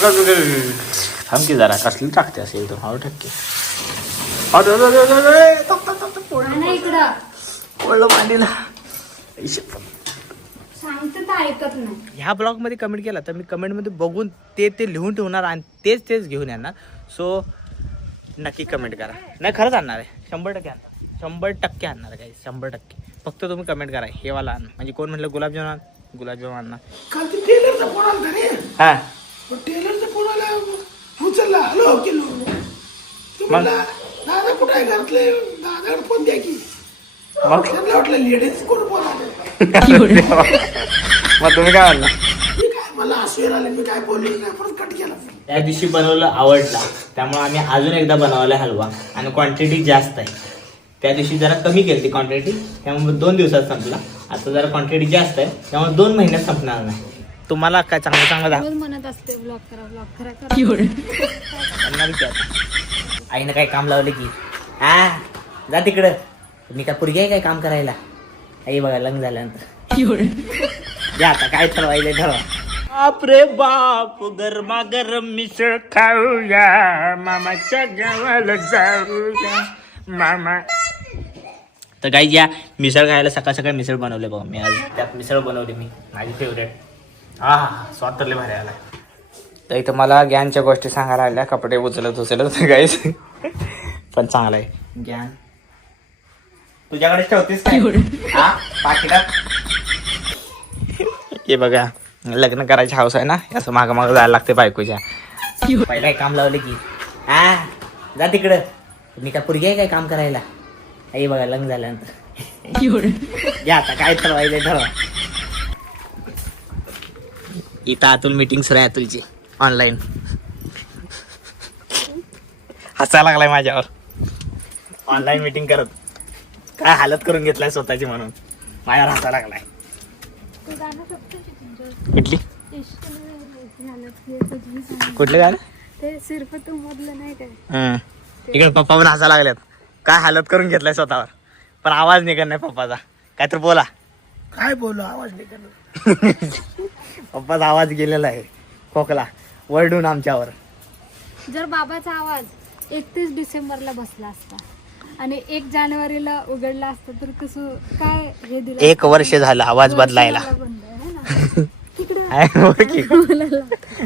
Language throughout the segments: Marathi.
थांब की जरा कसली टाकते असेल एकदम हळू टक्के पडलं मांडीला. ऐकत नाही. ह्या ब्लॉग मध्ये कमेंट केला तर मी कमेंट मध्ये बघून ते लिहून ठेवणार आणि तेच घेऊन येणार. सो नक्की कमेंट करा. नाही खरंच आणणार आहे 100% आणणार 100% आणणार आहे काही 100%. फक्त तुम्ही कमेंट करा हे वाला आण. म्हणजे कोण म्हटलं गुलाबजामुन आणणार. काल ते टेलरचा फोन आला रे. हा टेलरचा फोन आला उचलला हॅलो केलो. तुम्हाला दादा कुठे आहे घरातले दादाकडे फोन द्या की. मग त्यांना वाटलं लेडीज कोण बोलावलं. मग तुम्ही काय म्हणला. मी काय मला हसू आले मी काय बोललो नाही परत कट केला. त्या दिवशी बनवलं आवडला त्यामुळे आम्ही अजून एकदा बनवला हलवा आणि क्वांटिटी जास्त आहे. त्या दिवशी जरा कमी केली ती क्वांटिटी त्यामुळे 2 दिवसात संपला. आता जरा क्वांटिटी जास्त आहे त्यामुळे 2 महिन्यात संपणार नाही. तुम्हाला काय चांगलं म्हणत असते ब्लॉग करा आईनं काय काम लावलं की जा तिकडं. मी काय पुरगी आहे काय काम करायला. आई बघा लग्न झाल्यानंतर या आता काय ठरवायला ठरवा. बाप रे बाप गरमा गरम मिसळ खाऊया मामाच्या गावाला जाऊया मामा. तर काही या मिसळ खायला सकाळ मिसळ बनवले बघा मी आज. त्यात मिसळ बनवली मी माझी फेवरेट. स्वाद तरले भारी आला. तर इथं मला ज्ञानच्या गोष्टी सांगायला आल्या. कपडे उचलत गाईस पण चांगलं आहे ज्ञान. तुझ्याकडेच ठेवतेस काय पाकिटात. हे बघा लग्न करायची हौस आहे ना असं मागं जायला लागते बायकोच्या. पहिला काम लावले की जा तिकडं. मी काय पुरगी आहे काय काम करायला. आई बघा लग्न झाल्यानंतर या आता काय ठरवायचं ठरवा. इथं अतुल मीटिंग सुरू आहे अतुलची ऑनलाईन. हसायला लागलाय माझ्यावर. ऑनलाईन मीटिंग करत काय हालत करून घेतलाय स्वतःची म्हणून माझ्यावर हसायला लागलाय. कुठले गाणं ते सिर्फ तू मधलं नाही काय. इकडे पप्पा पण हसायला लागल्यात. काय हालत करून घेतलाय स्वतःवर पण आवाज निघत नाही पप्पाचा. काय तर बोला. काय बोलू आवाज नाही करणार. पप्पाचा आवाज गेलेला आहे खोकला वरडून आमच्यावर. जर बाबाचा आवाज 31 डिसेंबरला बसला असता आणि 1 जानेवारीला उघडला असता तर कसं काय हे दिलं. 1 वर्ष झालं आवाज बदलायला.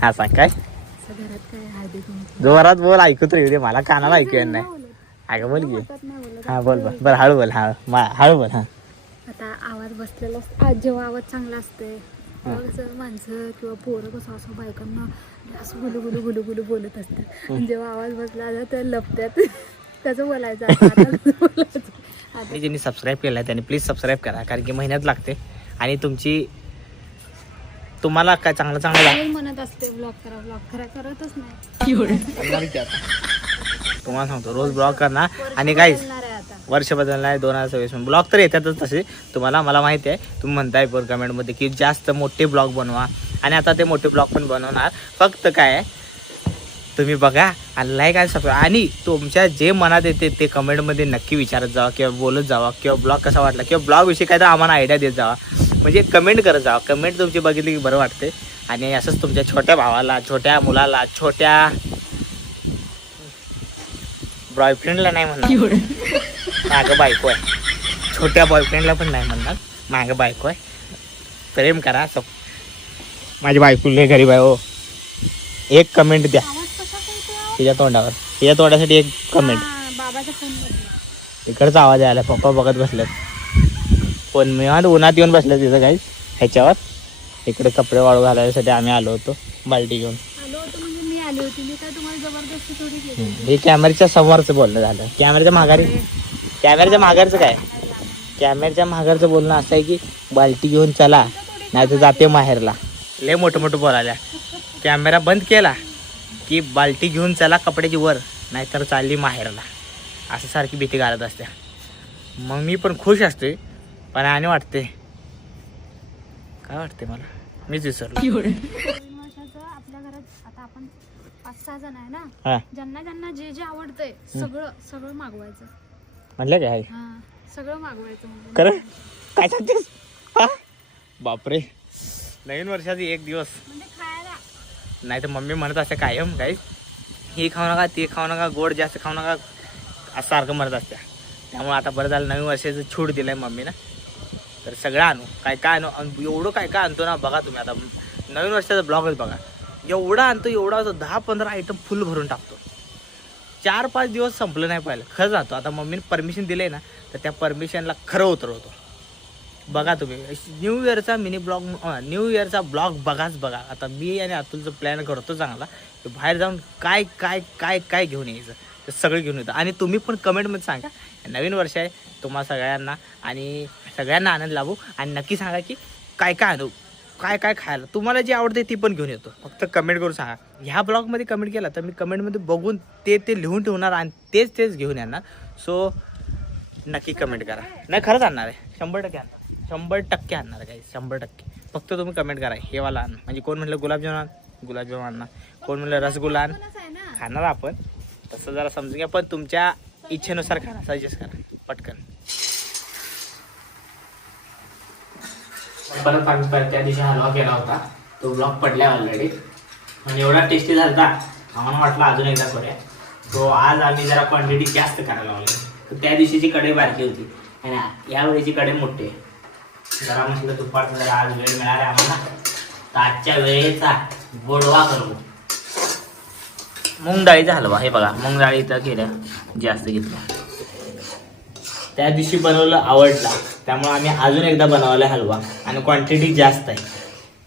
हा सांग काय जोरात बोल ऐकू तर येऊ दे मला कानाला ऐकू येत नाही. अगं बोल की. हा बोल बरं हळू बोल. हळू बोल. आता आवाज बसलेला जेव्हा आवाज चांगला असते माणसं किंवा पोरं कसं असं बायकांना असं गुलू गुलू गुलू गुलू बोलत असतात. जेव्हा आवाज बसला तर लपत्यात त्याचं बोलायचं. ज्यांनी सबस्क्राईब केलं आहे त्यांनी प्लीज सबस्क्राईब करा कारण की मेहनत लागते आणि तुम्हाला काय चांगलं म्हणत असते ब्लॉग करा करतच नाही. तुम्हाला सांगतो रोज ब्लॉग करणार आणि काहीच वर्ष बदलणार आहे 2026 ब्लॉग तर येतातच तसे तुम्हाला. मला माहिती आहे तुम्ही म्हणताय पर कमेंटमध्ये की जास्त मोठे ब्लॉग बनवा आणि आता ते मोठे ब्लॉग पण बनवणार. फक्त काय तुम्ही बघा आणि लाईक आणि सबस्क्राईब आणि तुमच्या जे मनात येते ते कमेंटमध्ये नक्की विचारत जावा किंवा बोलत जावा किंवा ब्लॉग कसा वाटला किंवा ब्लॉगविषयी काय तर आम्हाला आयडिया देत जावा. म्हणजे कमेंट करत जावा. कमेंट तुमची बघितली की बरं वाटते. आणि असंच तुमच्या छोट्या भावाला छोट्या मुलाला छोट्या बॉयफ्रेंडला नाही म्हणणार मागं बायको आहे. छोट्या बॉयफ्रेंडला पण नाही म्हणणार मागं बायको आहे. प्रेम करा सब. माझी बायको लय गरीब आहे हो. एक कमेंट द्या तिच्या तोंडासाठी एक कमेंट. इकडचा आवाज यायला पप्पा बघत बसल्यात फोन. मी उन्हात येऊन बसल्यात तिथं काहीच ह्याच्यावर. इकडे कपडे वाळू घालायसाठी आम्ही आलो होतो बाल्टी घेऊन. हे कॅमेऱ्याच्या समोरचं बोलणं झालं. कॅमेऱ्याच्या माघारचं काय. कॅमेऱ्याच्या माघारचं बोलणं असं आहे की बाल्टी घेऊन चला नाही तर जाते माहेरला. लय मोठं बोलायला. कॅमेरा बंद केला की बाल्टी घेऊन चला कपड्याची वर नाहीतर चालली माहेरला असं सारखी भीती घालत असते. मग मी पण खुश असते पण आणि वाटते काय वाटते मला मीच विसरलो. आपल्या घरात आता आपण 5-6 जण आहे ना. ज्यांना जे आवडतंय सगळं मागवायचं म्हणलं काय सगळं मागवायचं खरं काय सांगतेस. बापरे नवीन वर्षाचे 1 दिवस म्हणजे खायला नाही तर मम्मी म्हणत असते कायम काही हे खाऊ नका ते खाऊ नका गोड जास्त खाऊ नका असं सारखं म्हणत असत्या. त्यामुळे आता बरं झालं नवीन वर्षाचं छूट दिलं आहे मम्मीनं. तर सगळं आणू काय काय आणू एवढं काय काय आणतो ना बघा तुम्ही. आता नवीन वर्षाचा ब्लॉगच बघा एवढा आणतो एवढा 10-15 आयटम फुल भरून टाकतो. 4-5 दिवस संपलं नाही पाहिलं खरंच राहतो. आता मम्मीने परमिशन दिले ना तर त्या परमिशनला खरं उतरवतो. बघा तुम्ही न्यू इयरचा न्यू इयरचा ब्लॉग बघाच बघा. आता मी आणि अतुलचं प्लॅन करतो चांगला की बाहेर जाऊन काय काय काय काय घेऊन यायचं ते सगळं घेऊन येतं. आणि तुम्ही पण कमेंटमध्ये सांगा नवीन वर्ष आहे तुम्हाला सगळ्यांना आणि सगळ्यांना आनंद लाभू. आणि नक्की सांगा की काय काय आणू काय काय खायला तुम्हाला जे आवडते ती पण घेऊन येतो. फक्त कमेंट करून सांगा. ह्या ब्लॉगमध्ये कमेंट केला तर मी कमेंटमध्ये बघून ते लिहून ठेवणार आणि तेच घेऊन येणार. सो नक्की कमेंट करा. नाही खरंच आणणार आहे 100% आणणार 100% आणणार आहे काही 100%. फक्त तुम्ही कमेंट करा हे वाला आण. म्हणजे कोण म्हटलं गुलाबजामुन आणणार कोण म्हटलं रसगुल्ला आण खाणार आपण तसं जरा समजून घ्या. पण तुमच्या इच्छेनुसार खा सजेस्ट करा पटकन. परत आम्ही त्या दिवशी हलवा केला होता तो ब्लॉग पडला ऑलरेडी. म्हणजे एवढा टेस्टी झाला आम्हाला वाटलं अजून एकदा करूया. तो आज आम्ही जरा क्वांटिटी जास्त करायला लावली. तर त्या दिवशीची कढई बारकी होती आणि यावेळीची कढई मोठी आहे. जरा म्हटलं दुपारचं जरा आज वेळ मिळाला आहे आम्हाला तर आजच्या वेळेचा गोडवा करू. मूग डाळीचा हलवा हे बघा मूग डाळी इथं केलं जास्त घेतलं. त्या दिवशी बनवलं आवडला त्यामुळे आम्ही अजून एकदा बनवला हलवा आणि क्वांटिटी जास्त आहे.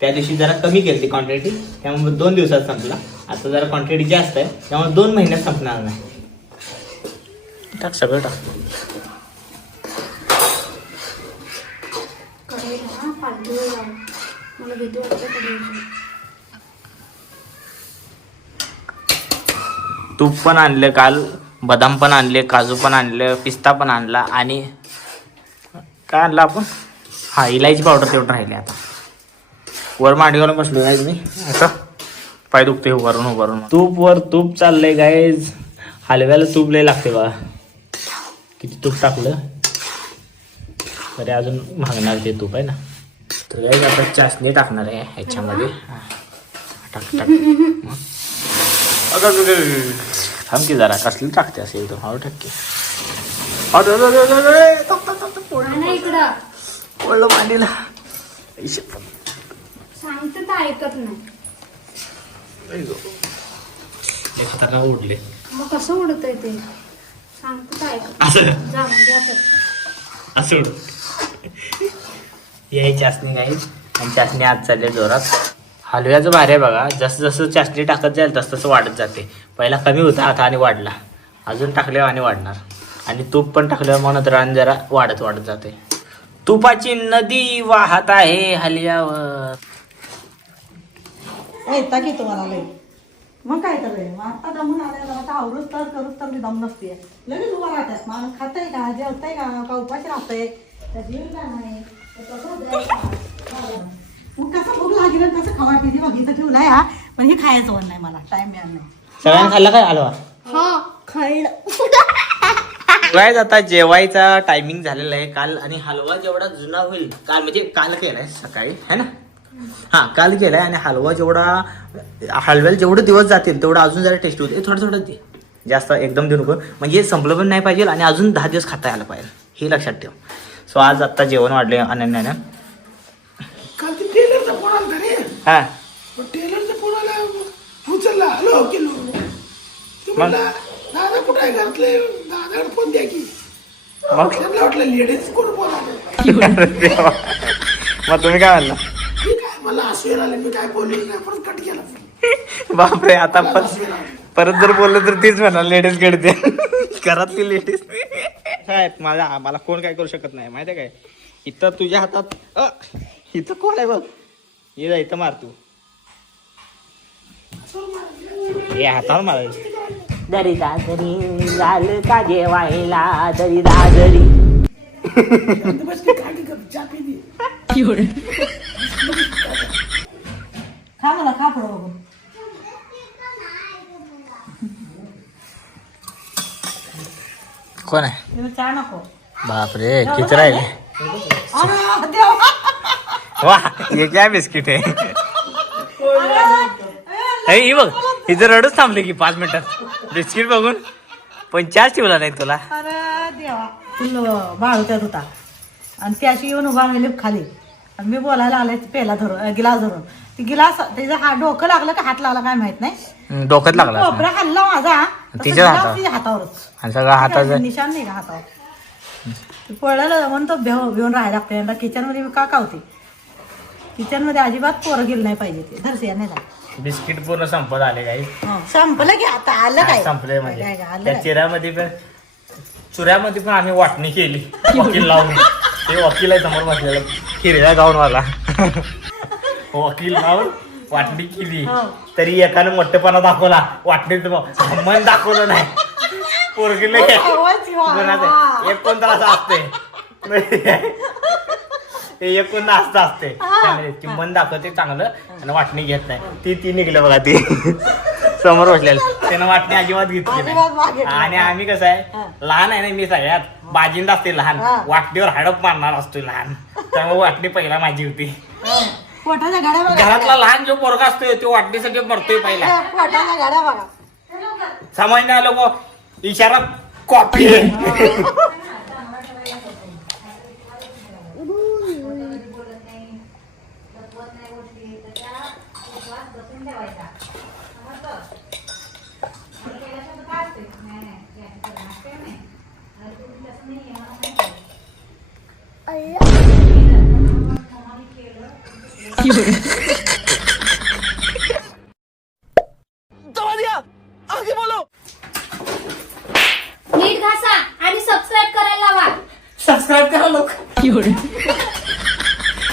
त्या दिवशी जरा कमी केली क्वांटिटी त्यामुळे 2 दिवसात संपला. आता जरा क्वांटिटी जास्त आहे त्यामुळे 2 महिन्यात संपणार नाही. टाक सगळं टाक. तूप पण आणलं काल बदाम पण आणले काजू पण आणलं पिस्ता पण आणला आणि काय आणलं आपण हा इलायची पावडर तेवढं राहिले. आता वर मांडीवर बसलो नाही तुम्ही असं पाय दुखते उभारून तूप वर तूप चाललंय गाईज. हलव्याला तूप लय लागते बघा. किती तूप टाकलं तरी अजून मागणार ते तूप आहे ना. तर गाईज आता चाशणी टाकणार आहे ह्याच्यामध्ये. टाक थांब की जरा कसली टाकते असेल तो हळू टक्के पडलं मांडीला सांगते तर ऐकत नाही. उडले मग कसं उडतंय ते सांगते तर ऐकत जा म्हणजे असं उड. ही चाचणी काही आणि चाचणी आज चालली जोरात. हलव्याचं भारी आहे बघा. जसं जसं चाचणी टाकत जाईल तसं तसं वाढत जाते. पहिला कमी होता आता आणि वाढला अजून टाकल्यावर आणि वाढणार. आणि तूप पण टाकल्यावर म्हणत रान जरा वाढत जाते. तुपाची नदी वाहत आहे हलव्यावर. की तुम्हाला लई मग काय करलंय मग आता दमून आल्या जरा आवरूच तर करूच तर दम नसते लगेच उभा राहतात. माणूस खातंय का जेवतंय का उपाशी राहतंय जेवला नाही मग कसं भूक लागली कसं खावा किती बघ इथं ठेवलाय हा. पण हे खायचं वन नाही मला टाइम मिळाला नाही. सगळ्यांना खाल्ला काय हलवा खायला काय आता जेवायचा टायमिंग झालेला आहे काल. आणि हलवा जेवढा जुना होईल काल म्हणजे काल केलाय सकाळी है ना. हा काल केलाय आणि हलवा जेवढा हलव्याला जेवढे दिवस जातील तेवढं अजून जरा टेस्टी होते. थोडं दे जास्त एकदम देऊ नको म्हणजे संपलं पण नाही पाहिजे आणि अजून 10 दिवस खाता यायला पाहिजे हे लक्षात ठेव. सो आज आत्ता जेवण वाढले अनन्यानं. काल ते टेलरचा फोन आला रे. हा टेलरचा फोन आला उचलला हॅलो केलो. ते म्हणला दादा कुठे आहे घरातले दादाकडे फोन द्या की. मग त्यांना वाटलं लेडीज कोण बोलावलं. मग तुम्ही काय म्हणला. मी काय मला असू आले मी काय बोललेच नाही परत कट केला. बापरे आता परत जर बोललं तर तीच म्हणा लेडीज कडे घरातली लेडीज काय मला कोण काय करू शकत नाही माहिती आहे काय. इथं तुझ्या हातात इथं कोण आहे बघ ये जा इथं मार तू हे हातावर मारायचं. दरी दादरी झालं का जेवायला दरी दादरी. खा मला खा फळ बघून कोण आहे चहा नको. बापरे किती राहिले. अरे देवा वा हे काय बिस्किट आहे. ही बघ हिचं रडूच थांबले की 5 मिनिटात बिस्किट बघून पण चहाच ठेवला नाही तुला. अरे देवा तुला बाळूत्यात होता आणि ती अशी येऊन उभा राहिली खाली आणि मी बोलायला आले पेला धरून गिलास धरून ती गिलास त्याचं हात डोकं लागलं का हात लागला काय माहित नाही डोक्यात लागला कोपरा खाल्ला माझा तिच्या हातावर. तिच्या हातावरच आणि सगळं हाताचं निशाण नाही का हातावर पळलं म्हणून तो भिवून राहायला लागतो यंदा किचन मध्ये मी का होती किचन मध्ये अजिबात पोरं गेलं नाही पाहिजे ते धरसे नाही जा बिस्किट पूर्ण संपत आले काही संपलं की आता आलं काय संपलंय काय म्हणजे काय, आलं त्या काय? चिऱ्यामध्ये पण चुऱ्यामध्ये पण आम्ही वाटणी केली वकील लावून. ते वकील आहे समोर बसलेला हिरव्या गाऊनवाला वकील लावून वाटणी केली तरी एकानं मोठेपणा दाखवला वाटणीत मन दाखवलं नाही पोरगीला एक कोणता असं असते एक कोणता असतं असते त्यामुळे ती मन दाखवते चांगलं आणि वाटणी घेत नाही ती निघलं बघा ती समोर बसलेलं त्यानं वाटणी अजिबात घेतली अजिबात मागे नाही. आणि आम्ही कसं आहे लहान आहे ना मी सगळ्यात बाजिंदा असते लहान वाटणीवर हडप मारणार असतोय लहान त्यामुळे वाटणी पहिला माझी होती. पोटाच्या गाड्या बघा घरातला लहान जो पोरगा असतोय तो वाटणीसाठी मरतोय पहिला. पोटाच्या गाड्या बघा समजण्या लोक इशारा कॉपी अय्या.